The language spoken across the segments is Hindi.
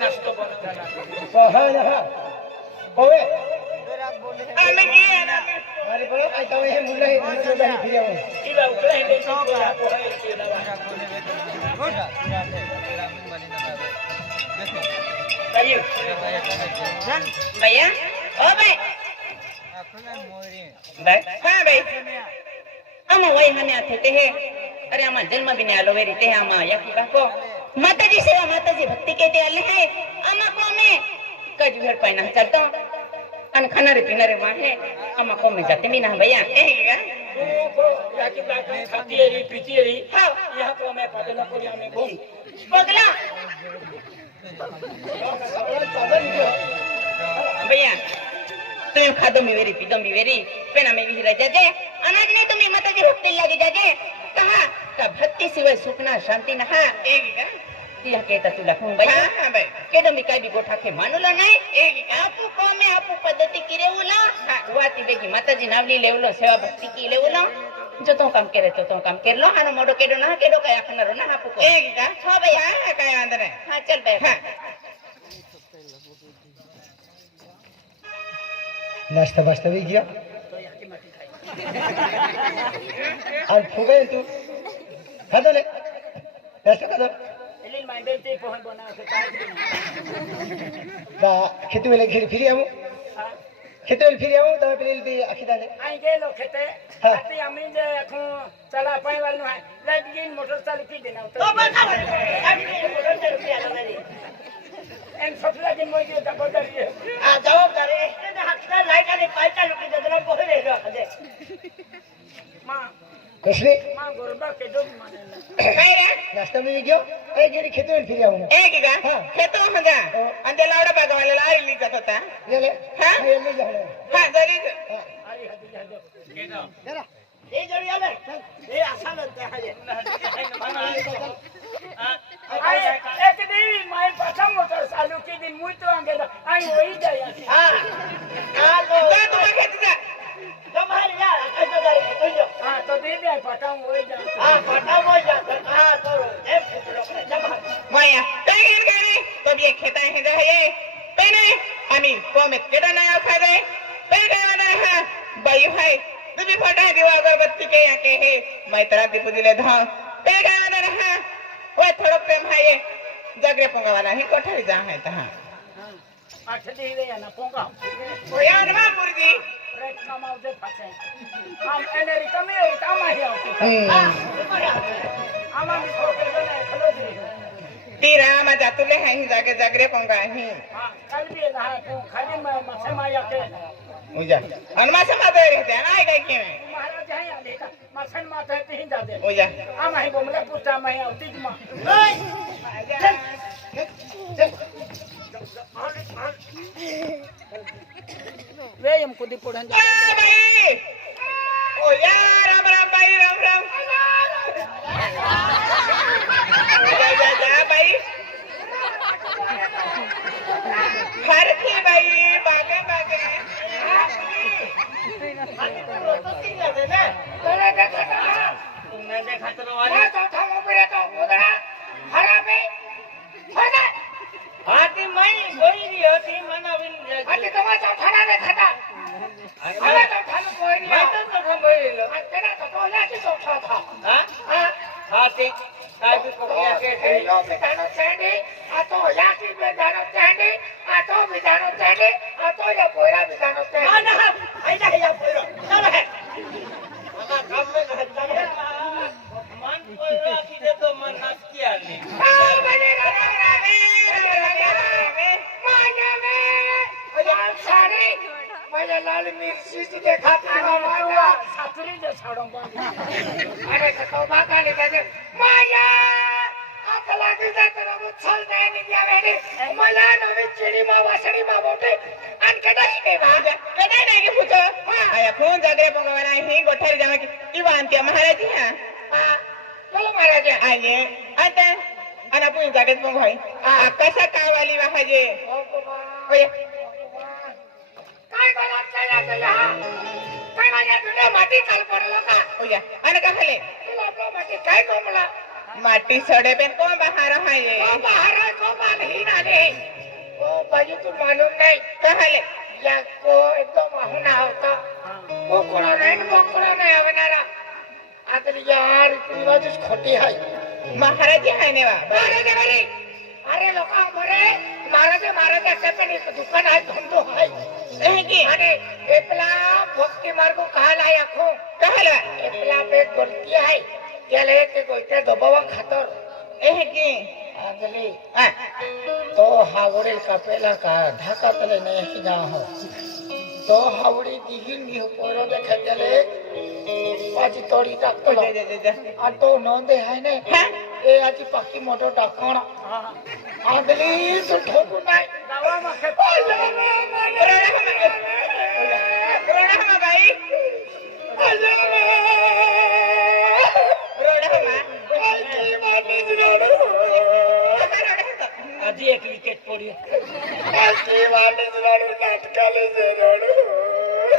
नाश्तो बनवला हा ना होवे आम्ही गे ना अरे बरो काय तो हे मुलं हे मुलं बनी फिरे हो इला उकळे हे तो पोहा पोहा केला भैया भैया ओ भाई भाई हां भाई आमा वही हने आथे ते है अरे आमा जन्म बिने आलो वेरी ते आमा यकी बाको माताजी सेवा माताजी भक्ति कहते आले है आमा को में कज भेड़ पाइना चलतो अन खानारे पीनारे माहे आमा को में जाते भी ना भैया एगा को यकी बाको खातीरी पीतीरी हां यहां को में पदन को में घूम पगला भैया तुम खादो में वेरी पीदो में वेरी पेना में भी रह जाजे अनाज नहीं तुम्हें माताजी भक्ति लगे जाजे कहा का भक्ति सिवाय सुखना शांति ना हा एगी का तिया कहता तुला खून भाई हां भाई केदो मी काय भी गोठा के मानुला नाही एगी आपू को में आपू पद्धति किरेवला वाती बेगी माताजी नावली लेवलो सेवा भक्ति की लेवलो जो तो काम करे तो काम कर लो हानो मोडो केडो ना केडो काय आखनारो ना आपू को एगी का छ भाई हां काय अंदर है हां चल भाई हां नाश्ता वास्ता भी किया और फुगे तू खादो ले नाश्ता खादो एलिन माय बेटे पोहन बना के काय बा खेते में लगे फिर आमु हां खेते में फिर आमु तो फिर भी आखिदा ले आई गेलो खेते आती अमी जे अखो चला पाई वाल नु है लगिन मोटर चालू की देना तो बता अभी मोटर चालू की आलो मेरी एन सफला दिन मोई के जबरदस्ती है आ जवाब करे इसने हाथला लाइट आने पाइता लुकी ददला पोहे ले रहा है मां कसले मां गोरबा के दो माने काय रे नाश्ता में गयो ए गेरी खेते में फिर आमु एक गा खेतो हगा अंदे लावडा बागवाला लारी ली जात होता ले ले हां ले ले जा हां जरी अरे हदी जा केदा जरा ए जरी आले ए आशा लगते है एक दिन माय पाछा मोटर चालू की दिन मुई तो आगे आई वही जाय हां हां तो तुम खेत जा तुम्हारे यार कैसे जा रहे तो जो हां तो दे दे पटाऊ वही जा हां पटाऊ वही जा हां तो ए जमा माया पेगिन गेली तो ये खेता है जा ये पेने आम्ही कोमे केडा नाही खाय रे पेगे ना हां बाई हाय तुम्ही फटा दिवा अगरबत्ती के यहाँ के है मैत्रा दीप दिले धा पेगे ना हां वो थोड़ा प्रेम है ये जगरे पोंगा वाला ही कोठरी जा है तहां आठ दी रे ना पोंगा ओ यार मा मुर्गी रेट कमाउ दे फसे हम एनेरी कमी है कामा ही आमा भी ठोके बने खलो दी तीरा मा जातुले है ही जागे जगरे पोंगा ही हां कल भी ना खाली मसे माया के ओजा अनमा समा दे रहते हैं आई गई के महाराज है आ देखा मसन माथे पे ही जा दे ओजा आमा ही बोमला पुता मैं आउती मा वे हमको दी पड़न जा भाई ओ यार राम राम भाई राम राम जा भाई भारती भाई बागे बागे तुमने देखा तो वाले तो था ऊपर तो उधर हरामी होगा हाथी मैं कोई नहीं होती मना भी हाथी तो मैं चौथा ने खाता हमें तो खाने कोई नहीं मैं तो खाने कोई लो तेरा तो लाठी चौथा था हां हाथी काय भी को किया के यो बिदानो चैंडी आ तो लाठी बिदानो चैंडी आ तो बिदानो चैंडी आ तो ये पोरा बिदानो चैंडी हां ना आइजा या पोरा चलो है मामा काम में हत्ता है मन पोरा की दे तो मन नाच किया नहीं हां बने मैं लाल मिर्ची से देखा था माया सातरी जे छाड़ूंगा अरे तो बाका ले दे माया अकला की दे तेरा मुछल नहीं दिया बेटी मला नवी चिड़ी मां वासड़ी मां बोटे अन केडा ही नहीं भाग केडा नहीं के पूछो आया फोन जागे पोंगवाना ही गोठरी जाना की इवान के महाराज जी हां चलो महाराज आइए आता अना पुई जागे पोंग होई कसा काय वाली वाहाजे ओए काय बोला चला काय माझ्या दुनिया माती चाल पडलो का ओया अन का खाले तुला आपला माती काय कोमला माटी सडे पेन कोण बाहेर आहे बाहेर बाजू तू मालूम नहीं कहले या को एकदम आहुना होता कोकड़ा नहीं आवनारा आतली यार ती बाजू खोटी है महाराज आहे ने महाराज बरे अरे लोका बरे महाराज असं पण एक दुकान आहे धंदो आहे है की अरे एपला भक्ती मार्ग कहाला आहे आखो कहाला एपला पे गलती आहे त्याला ते गोइते दबावा खातर है की आगली तो हावडे कापेला का ढाका तले नाही जा हो तो हावडी दिहीन घे पोरो देखायले आजी तोडी टाकतो आ तो नोंदे आहे ने ए आजी पाकी मोठो टाकण आगली तो ठोकू नाही गावा माखे रोडा बाई आजी एक विकेट पड़ी आजी वाले जराडू नाटकाले जराडू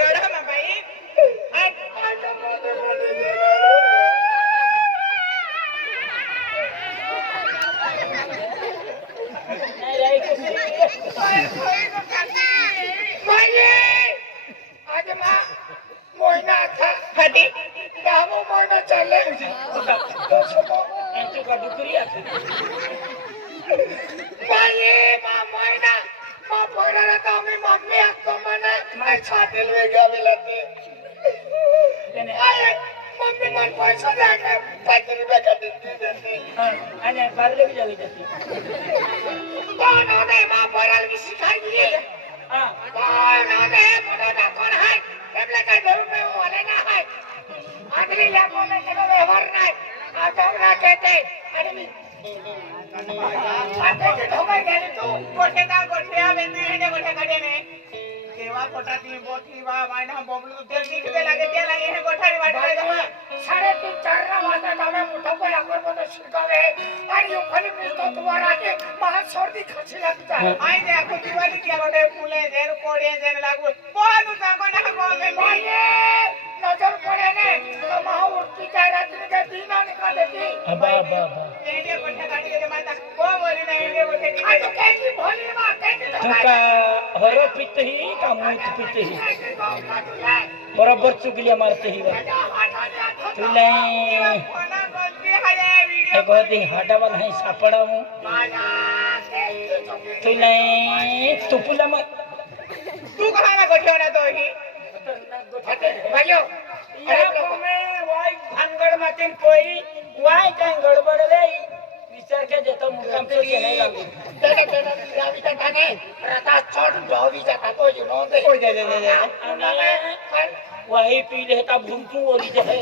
रोडा ना भाई आज मां मोइना था हटी दामो मोइना चले ऐसे का दुकरिया आम्ही मम्मी असतो म्हणे छातील वेगळा मिळते मम्मी मन पैसा द्या 5 रुपये देते आणि भरले बी जावी देते कोण होते मा भराल की शिकायली कोण होते मोठा दाखवण आहे आपल्या काय धरून नाही वाले ना आहे आदरी या कोणाचा व्यवहार नाही आता ना कहते आणि मी आता धोका गेली तू गोठ्या बेंदी गोठ्या काढेने तेव्हा पोटातली बोटली बा मायना बोबलू तेल निघते लागे त्याला हे गोठारी वाटवाय जावा 3:30-4 वाजता आम्ही मोठा कोई अगरबत्ती शिकावे आणि खाली मिळतो तुम्हाला के मला सर्दी खाची लागता आई दे ako दिवाळी की गोटे फुले जेन कोडे जेन लागू कोण सांगो ना गोमे माये नजर पडे ने तो माह उठती काय रात्री काय दिना निकाले की अबा एने गोठ्या काढी दे माता को बोली नाही एने गोठे आ तो कैसी भोली मा कैसी तुका हरो पित ही का मूत पित ही बरोबर चुगलिया मारते ही तुले एक होती हाडावा नाही सापडावू तुले तुपुला मत तू कहां ना गोठ्याना तो ही भाइयों या में वाई भानगड मातीन कोई वाई काय गडबड रे विचार के देतो मुकाम पे नाही लागू तेरा रावी जाता नहीं रता चोट डोवी जाता तो यू नो दे ओ जा वही पी लेता भूमतू ओली जे है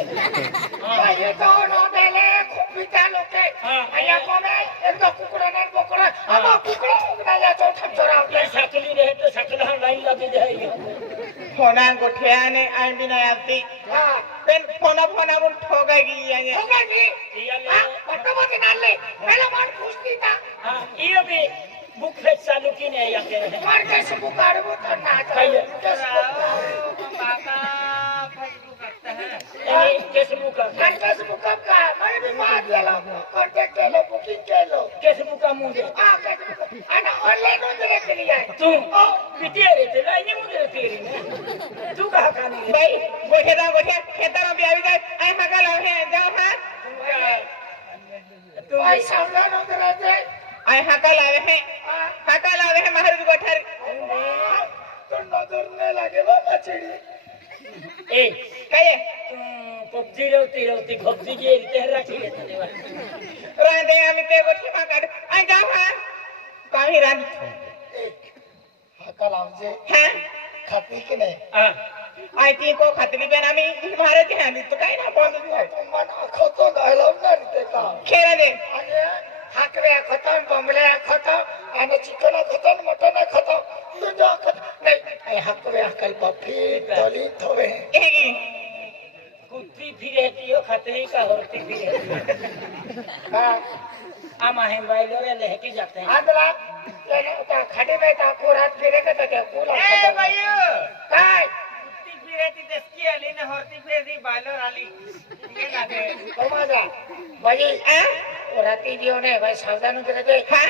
ये तो नो देले खूब पिता लोके आया को में एक तो कुकड़ा ने बकड़ा अब कुकड़ा उगना या तो थचराव ये सकली रहे तो सकला लाइन लगे जाए होना गोठिया ने आई बिना आती हां पेन फोना मुन ठोगा गई ये ठोगा गई हां पटवा के नाले पहला मार पूछती था हां ये भी बुक फेच चालू की नहीं आके मार कैसे पुकारबो तो ना चाहिए काका फेसबुक करता है ये फेसबुक का फेसबुक का मैं भी मार दिया कांटेक्ट के लो बुकिंग के लो फेसबुक का मुंडे हां ana online उधर के लिए तू पिटी रे ते लाइन मुंडे तेरी तू कहां का नहीं भाई गोठे खेतर में आवी जाए आई मगा लावे जाओ हां तू आई सावधान उधर जाए आई हका लावे है महाराज गोठर तो नजर नहीं लगे बाबा चिड़ी ए काय पबजी रवती भक्ती जे इथे राखी देते रांदे आम्ही ते गोठे मा काढ आई जाओ हां काही रांद हका लावजे हां खाती की नाही हां आई ती को खातली पण आम्ही महाराज आहे आम्ही तो काय ना बोलतो मन खातो गायलाव ना ते का खेळ दे हाकऱ्या खतम बंगल्या खतम आणि चिकन खतम मटन खतम तुझा खतम नाही हाकऱ्या कल बापी तली थवे कुत्ती फिरती हो खतरी का होती फिर हां हम आहे बाइलोरे लेके जाते हैं आदला त्या खाडी में ता कोरात फिरे का त्या कोला ए भाईयो काय कुत्ती फिरती दसकी आली ना होती फिरती बालोर आली ये लागे कमाजा भाई राती जियो ने भाई सावधान उतरे दे हां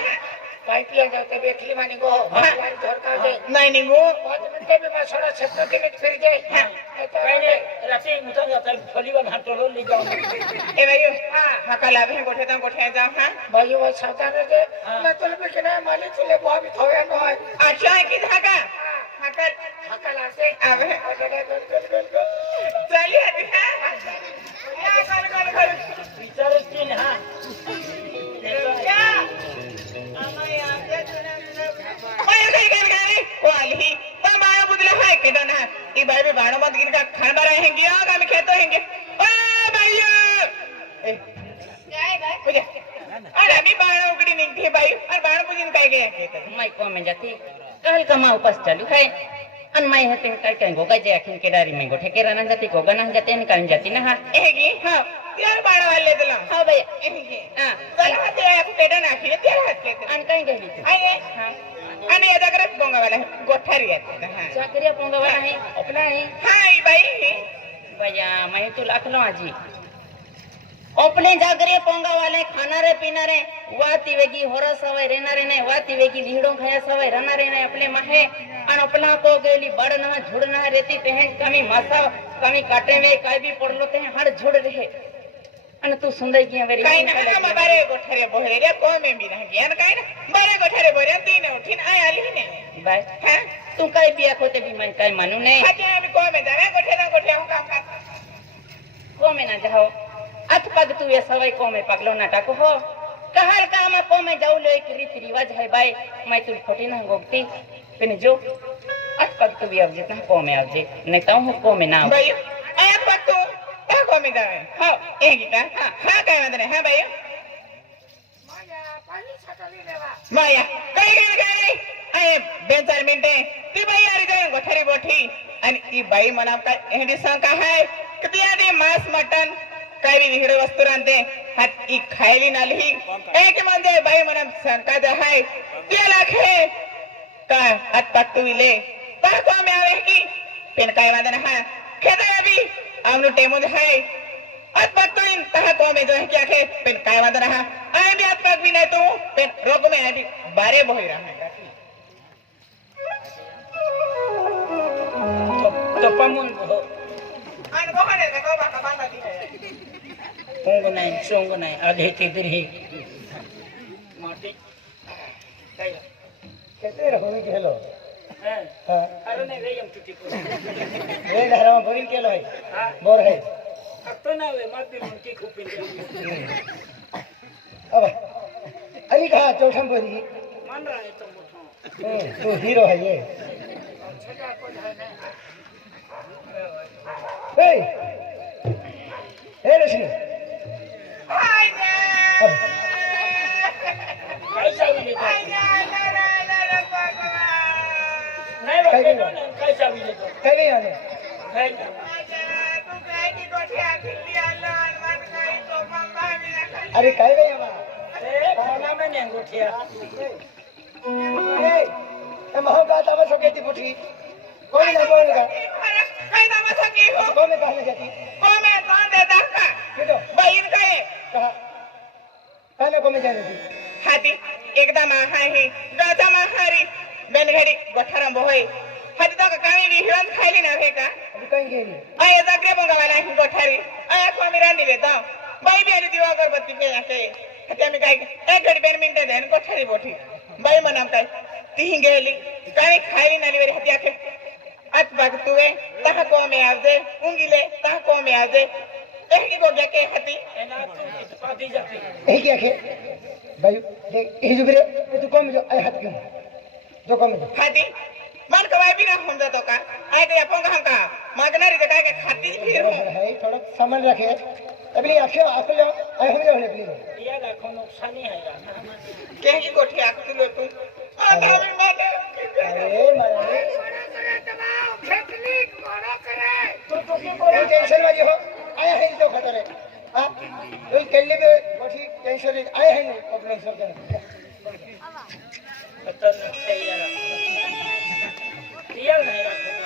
पाइपले जाते बेखली मानी गो हमारी घर का दे नाही निघू 5 मिनट में मैं थोड़ा 70 मिनट फिर गए काही नाही रात्री मुता जाता फलीवन हाटलो ले जाऊ ए भाई हाँ कल आवे गोठे जाओ हाँ भाई वो सावधान रहे मैं तो भी कहना मालिक तुले वो भी थोड़ा न है अच्छा है कि धागा हाँ कल हकल आसे आवे गल चलिए अभी हाँ या कल विचार तीन हा भाई भी बाणों मत गिनका खान बारा हैंगे आगा में खेतो हैंगे ओए भैया अरे अभी बाणों उकड़ी नहीं थी भाई और बाणों पुजिन काय गया खेत मैं को में जाती कहल कमा उपास चालू है अन मैं है तीन काय काय गोगा जे अखिन केदारी में गोठे के रना जाती गोगा ना जाते न कान जाती ना हां एगी हां यार बाणों वाले दिला हां भाई एगी हां चल हाथ एक पेड़ा नाखी तेरा हाथ के अन काय गली तू आए हां आणि या जागरे पोंगा वाला गोठारी आहे हां चाकरिया पोंगा वाला है अपना है हां भाई भैया मैं तो लाखलो आजी अपने जागरे पोंगा वाले खाना रे पीना रे वाती वेगी होरा सवाय रहना रे नहीं वाती वेगी लीड़ों खाया सवाय रहना रे नहीं अपने माहे अन अपना को गेली बड़ ना झुड़ ना रहती तेहन कमी मासा कमी काटे में काय भी पड़ लो तेहन हर झुड़ रहे अन तू सुंदर की मेरी काही ना का बारे गोठारे बोहरे रे को में भी रह गया न काही ना बारे गोठारे बोहरे तीन उठिन आय आली ने बाय हां तू काय बिया खोते भी मैं काय मानू नहीं अच्छा अभी को में जावे गोठे हम काम कर को में ना जाओ अथ पग तू ये सवाई को में पगलो ना टाको हो कहल का मैं को में जाऊ ले एक रीति रिवाज है भाई मैं तू खोटी ना गोगती पिन जो अथ पग तू भी अब जितना को में अब जे नहीं तो हूं को में ना आओ। भाई आया पक तू क्या को में जावे हां ए गीता हां काय मदने हां भाई माया पानी छकली लेवा माया काय आए 2-4 मिनिटे ती बाई आरी जाय गोठारी बोठी आणि ई बाई मना काय एंडी सांग है किती आधी मांस मटन काय भी विहिर वस्तू रांधते हात ई खायली नाली एक म्हणजे बाई मना सांगा जा है ते लाखे काय हात पातू विले ता को में आवे की पेन काय वादन हा खेदा अभी आमनु टेमुद है हात पातू इन ता को में जो है क्या खे पेन काय वादन हा आए भी हात पाक भी नहीं तो पेन रोग में अभी बारे बोही रहा है तो पमुन हो अन गोहने का बाका बांधा दी है पोंगो नाही सोंगो नाही आधे ते दरी माटी काय खेते रहो मी गेलो हां हां अरे नाही रे यम तुटी को रे घरा में बोरिंग केलो है हां बोर है तो ना वे माती मुंकी खूपिन अब अली कहा चौथम बोरी मान रहा है तो मोठो तू हीरो है ये ए ए रश्मि अब काय चावी ले नाही काय बाई केलं? काय चावी ले काय नाही आले काय अरे काय नाही आबा ए कोना में नहीं गोठिया ए महो का तब सो केती पुठी कोई ना बोल का काय नाम सकी हो को में कहने जाती को में कौन दे दाका केतो बहिन काय कहा कहने को में जाने थी हाती एकदम आहाही गाजा माहारी बेनघड़ी गोठारा बोहई हाती तो कामी भी हिरन खाइली ना हे का अभी कहीं गेली आए जागरे बंगा वाला ही गोठारी आया को मेरा नी लेता बाई भी आली दिवा अगरबत्ती पे आके हाती आम्ही काय एक घडी Ben minute then Gothari बोठी by मनाम काय ती गेली काय खाइली ना वेरी हाती आके अत बाग तुवे ता को में आजे उंगीले ता को में आजे एक को गया के हाती एना तू पादी जाती यही क्या खे भाई देख यही जो गिरे तू कम जो आए हाथ क्यों जो कम जो हाती मन कवाय भी ना हम जातो का आए ते अपन का का मागनारी ते काय के खाती फिर हूं है थोड़ा सामान रखे अभी आखे आके लो आए हम जो ले या लाखों नुकसानी है यार के की कोठी आके लो तू आ दावी माने अरे मारे तू की कोई टेंशन वाली हो आया है तो खतर है हां कोई केले पे कोठी टेंशन आए है नहीं प्रॉब्लम सब जन खतर नहीं यार यार नहीं रखो